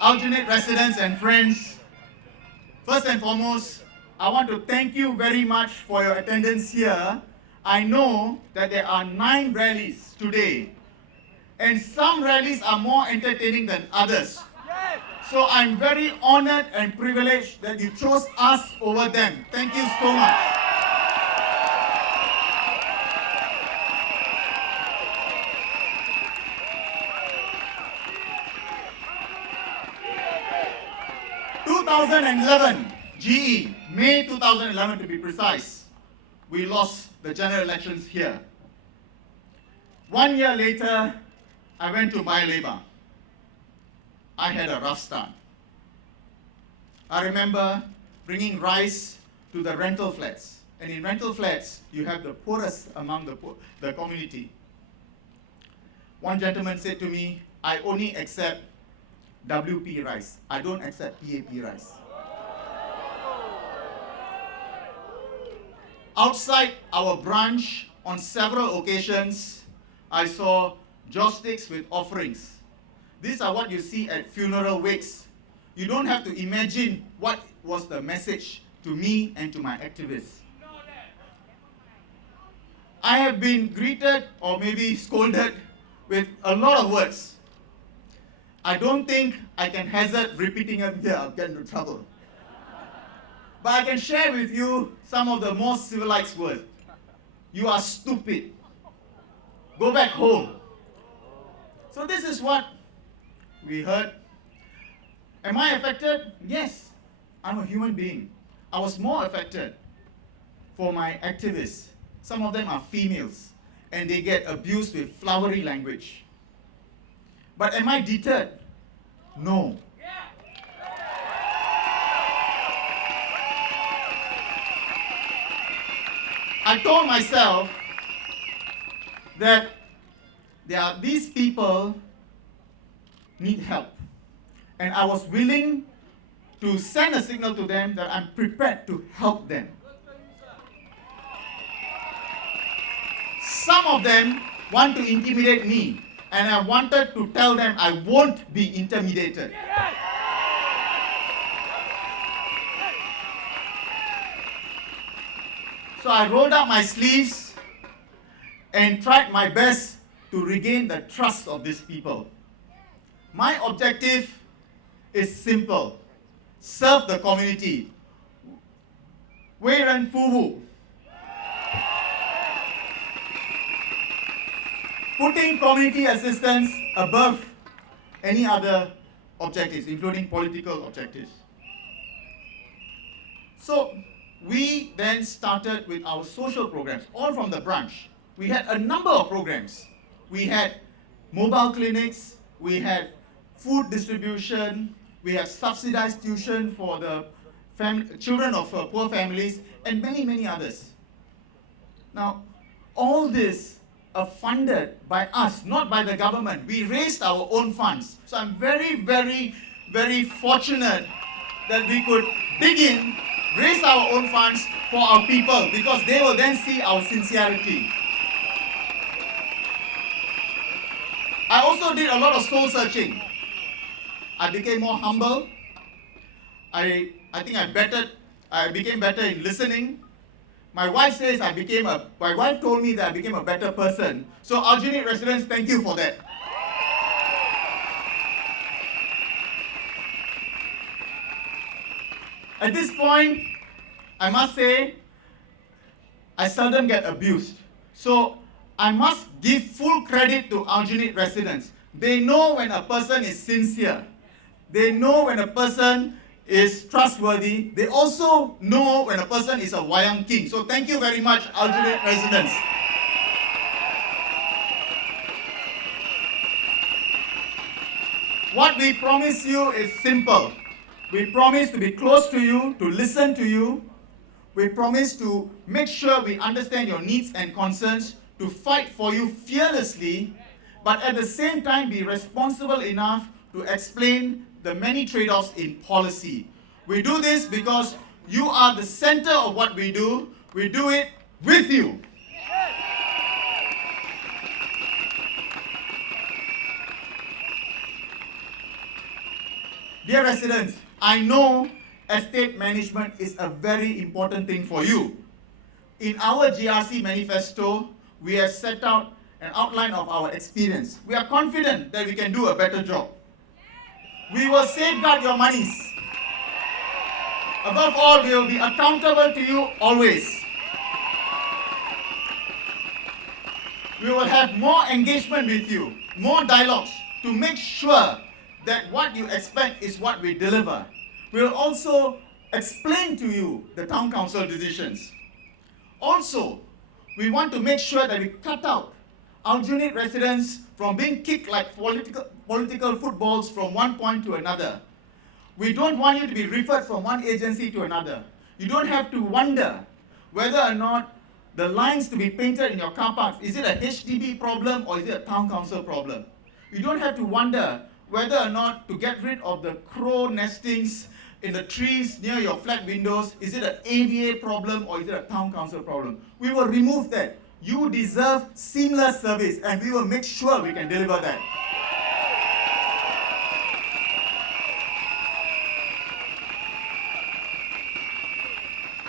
Aljunied residents and friends, first and foremost, I want to thank you very much for your attendance here. I know that there are 9 rallies today, and some rallies are more entertaining than others. So I'm very honored and privileged that you chose us over them. Thank you so much. GE, May 2011 to be precise, we lost the general elections here. 1 year later, I went to Paya Lebar. I had a rough start. I remember bringing rice to the rental flats. And in rental flats, you have the poorest among the community. One gentleman said to me, I only accept WP rice. I don't accept PAP rice. Outside our branch, on several occasions, I saw joss sticks with offerings. These are what you see at funeral wakes. You don't have to imagine what was the message to me and to my activists. I have been greeted or maybe scolded with a lot of words. I don't think I can hazard repeating them here. I'll get into trouble. But I can share with you some of the most civilized words. You are stupid. Go back home. So this is what we heard. Am I affected? Yes. I'm a human being. I was more affected for my activists. Some of them are females, and they get abused with flowery language. But am I deterred? No. I told myself that these people need help. And I was willing to send a signal to them that I'm prepared to help them. Some of them want to intimidate me, and I wanted to tell them I won't be intimidated. So I rolled up my sleeves and tried my best to regain the trust of these people. My objective is simple: serve the community. Wei Ren Fu Wu. Putting community assistance above any other objectives, including political objectives. So we then started with our social programs, all from the branch. We had a number of programs. We had mobile clinics, we had food distribution, we have subsidized tuition for the children of poor families, and many, many others. Now, all this are funded by us, not by the government. We raised our own funds. So I'm very, very, very fortunate that we could dig in, raise our own funds for our people, because they will then see our sincerity. I also did a lot of soul searching. I became more humble. I think I became better in listening. My wife told me that I became a better person. So Aljunied residents, thank you for that. At this point, I must say, I seldom get abused. So I must give full credit to Aljunied residents. They know when a person is sincere. They know when a person is trustworthy. They also know when a person is a wayang king. So thank you very much, Aljunied residents. What we promise you is simple. We promise to be close to you, to listen to you. We promise to make sure we understand your needs and concerns, to fight for you fearlessly, but at the same time be responsible enough to explain the many trade-offs in policy. We do this because you are the center of what we do. We do it with you. Dear residents, I know estate management is a very important thing for you. In our GRC manifesto, we have set out an outline of our experience. We are confident that we can do a better job. We will safeguard your monies. Above all, we will be accountable to you always. We will have more engagement with you, more dialogues to make sure that what you expect is what we deliver. We will also explain to you the town council decisions. Also, we want to make sure that we cut out Aljunied residents from being kicked like political footballs from one point to another. We don't want you to be referred from one agency to another. You don't have to wonder whether or not the lines to be painted in your car parks, is it a HDB problem or is it a town council problem? You don't have to wonder whether or not to get rid of the crow nestings in the trees near your flat windows, is it an AVA problem or is it a town council problem? We will remove that. You deserve seamless service and we will make sure we can deliver that.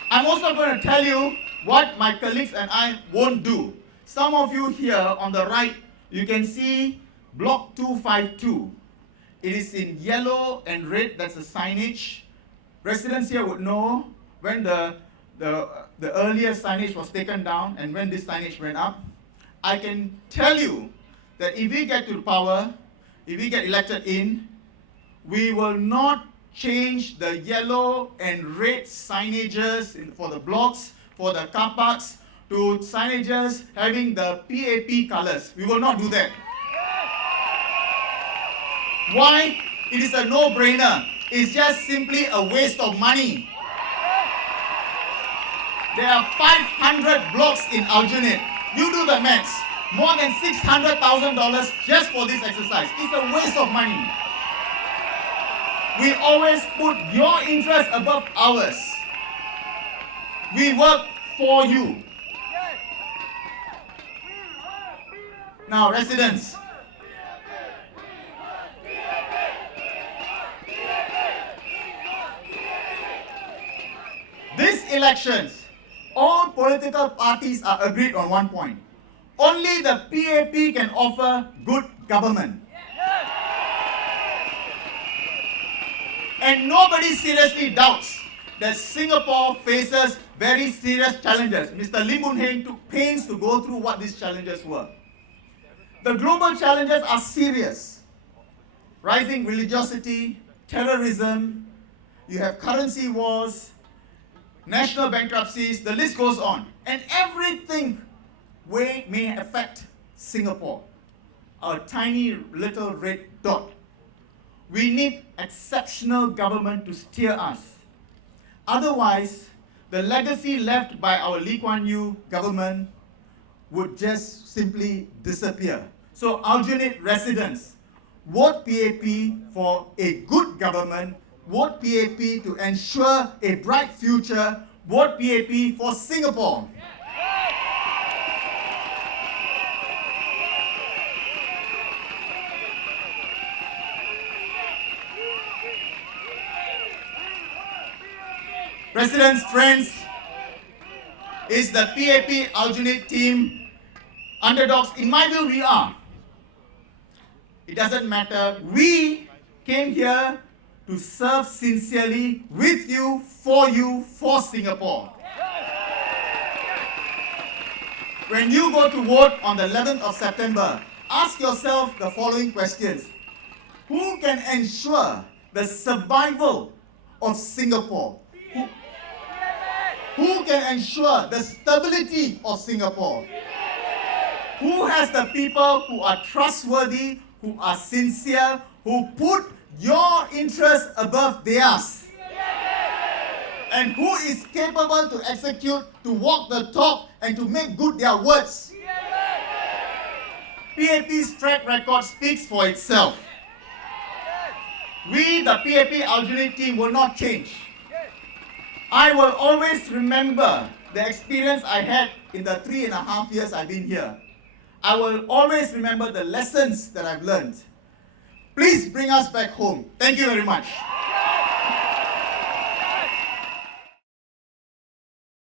I'm also going to tell you what my colleagues and I won't do. Some of you here on the right, you can see block 252. It is in yellow and red, that's the signage. Residents here would know when the earlier signage was taken down and when this signage went up. I can tell you that if we get to power, if we get elected in, we will not change the yellow and red signages for the blocks, for the car parks, to signages having the PAP colors. We will not do that. Why? It is a no-brainer. It's just simply a waste of money. There are 500 blocks in Aljunied. You do the maths. More than $600,000 just for this exercise. It's a waste of money. We always put your interest above ours. We work for you. Now, residents, these elections, all political parties are agreed on one point. Only the PAP can offer good government. And nobody seriously doubts that Singapore faces very serious challenges. Mr. Lim Boon Heng took pains to go through what these challenges were. The global challenges are serious. Rising religiosity, terrorism, you have currency wars, national bankruptcies, the list goes on. And everything may affect Singapore, our tiny little red dot. We need exceptional government to steer us. Otherwise, the legacy left by our Lee Kuan Yew government would just simply disappear. So Aljunied residents, vote PAP for a good government, vote PAP to ensure a bright future, vote PAP for Singapore. Residents, friends, is the PAP Aljunied team underdogs? In my view, we are. It doesn't matter. We came here to serve sincerely with you, for Singapore. When you go to vote on the 11th of September, ask yourself the following questions. Who can ensure the survival of Singapore? Who can ensure the stability of Singapore? Who has the people who are trustworthy, who are sincere, who put your interest above theirs? And who is capable to execute, to walk the talk, and to make good their words? PAP's track record speaks for itself. We, the PAP Aljunied team, will not change. I will always remember the experience I had in the 3.5 years I've been here. I will always remember the lessons that I've learned. Please bring us back home. Thank you very much.